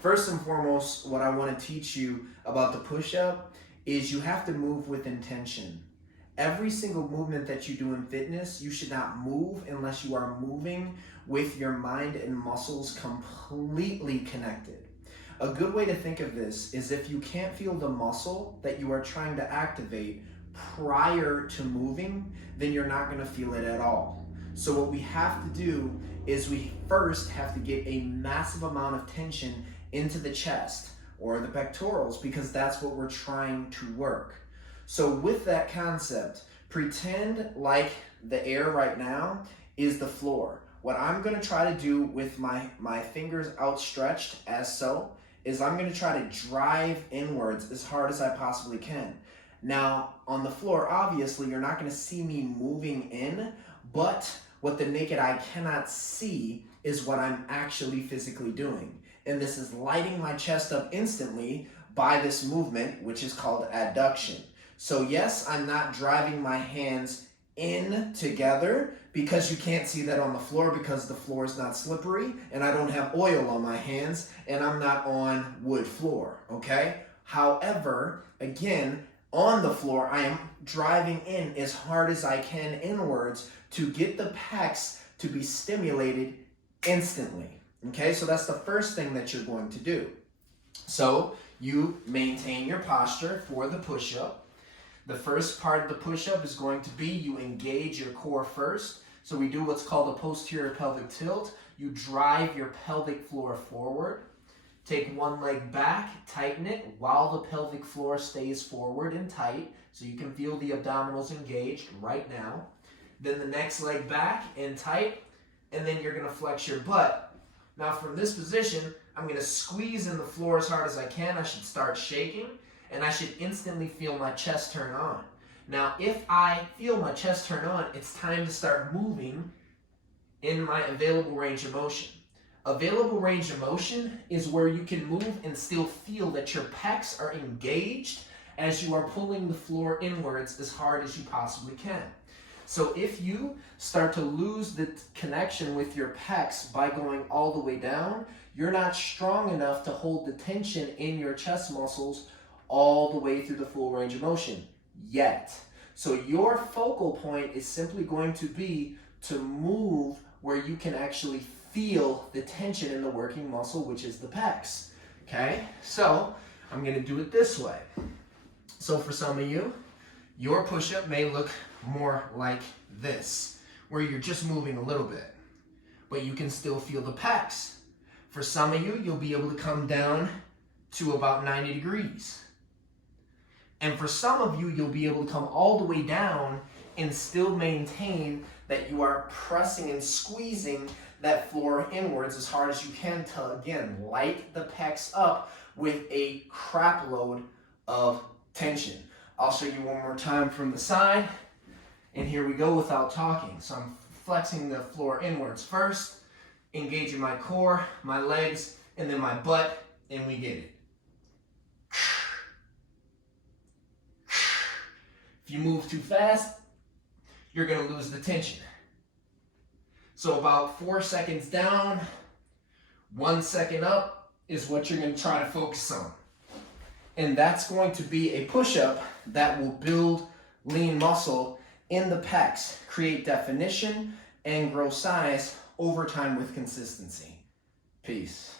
First and foremost, what I want to teach you about the push-up is you have to move with intention. Every single movement that you do in fitness, you should not move unless you are moving with your mind and muscles completely connected. A good way to think of this is if you can't feel the muscle that you are trying to activate prior to moving, then you're not going to feel it at all. So what we have to do is we first have to get a massive amount of tension into the chest or the pectorals, because that's what we're trying to work. So with that concept, pretend like the air right now is the floor. What I'm going to try to do with my fingers outstretched as so is I'm going to try to drive inwards as hard as I possibly can. Now, on the floor, obviously, you're not going to see me moving in, but what the naked eye cannot see is what I'm actually physically doing. And this is lighting my chest up instantly by this movement, which is called adduction. So yes, I'm not driving my hands in together because you can't see that on the floor because the floor is not slippery and I don't have oil on my hands and I'm not on wood floor, okay? However, again, on the floor, I am driving in as hard as I can inwards to get the pecs to be stimulated instantly, okay? So that's the first thing that you're going to do. So you maintain your posture for the push-up. The first part of the push-up is going to be you engage your core first. So we do what's called a posterior pelvic tilt. You drive your pelvic floor forward. Take one leg back, tighten it while the pelvic floor stays forward and tight, so you can feel the abdominals engaged right now. Then the next leg back and tight, and then you're gonna flex your butt. Now from this position, I'm gonna squeeze in the floor as hard as I can. I should start shaking, and I should instantly feel my chest turn on. Now, if I feel my chest turn on, it's time to start moving in my available range of motion. Available range of motion is where you can move and still feel that your pecs are engaged as you are pulling the floor inwards as hard as you possibly can. So if you start to lose the connection with your pecs by going all the way down, you're not strong enough to hold the tension in your chest muscles all the way through the full range of motion yet. So your focal point is simply going to be to move where you can actually feel the tension in the working muscle, which is the pecs. Okay, so I'm going to do it this way. So for some of you, your push-up may look more like this, where you're just moving a little bit, but you can still feel the pecs. For some of you, you'll be able to come down to about 90 degrees. And for some of you, you'll be able to come all the way down and still maintain that you are pressing and squeezing that floor inwards as hard as you can to, again, light the pecs up with a crap load of tension. I'll show you one more time from the side, and here we go without talking. So I'm flexing the floor inwards first, engaging my core, my legs, and then my butt, and we get it. If you move too fast, you're going to lose the tension. So about 4 seconds down, 1 second up is what you're going to try to focus on. And that's going to be a push-up that will build lean muscle in the pecs, create definition, and grow size over time with consistency. Peace.